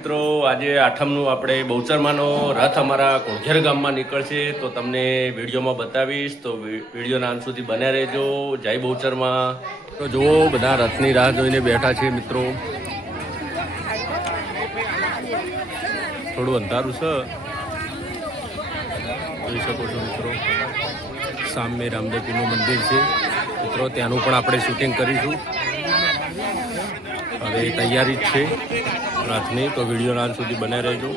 મિત્રો આજે આઠમનું આપણે બહુચરમાનો રથ અમારા કોંઝર ગામમાં નીકળશે તો તમને વિડીયોમાં બતાવીશ તો વિડીયોના અંત સુધી બન્યા રહેજો. જય બહુચરમાં. તો જુઓ બધા રથની રાહ જોઈને બેઠા છે મિત્રો. થોડું અંધારું છે જોઈ શકો છો મિત્રો. સામે રામદેવપીરનું મંદિર છે મિત્રો, ત્યાંનું પણ આપણે શૂટિંગ કરીશું. હવે તૈયારી જ છે રથની, તો વિડીયોના અંત સુધી બન્યા રહેજો.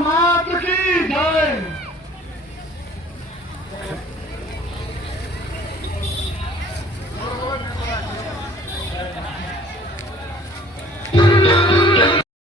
Bye.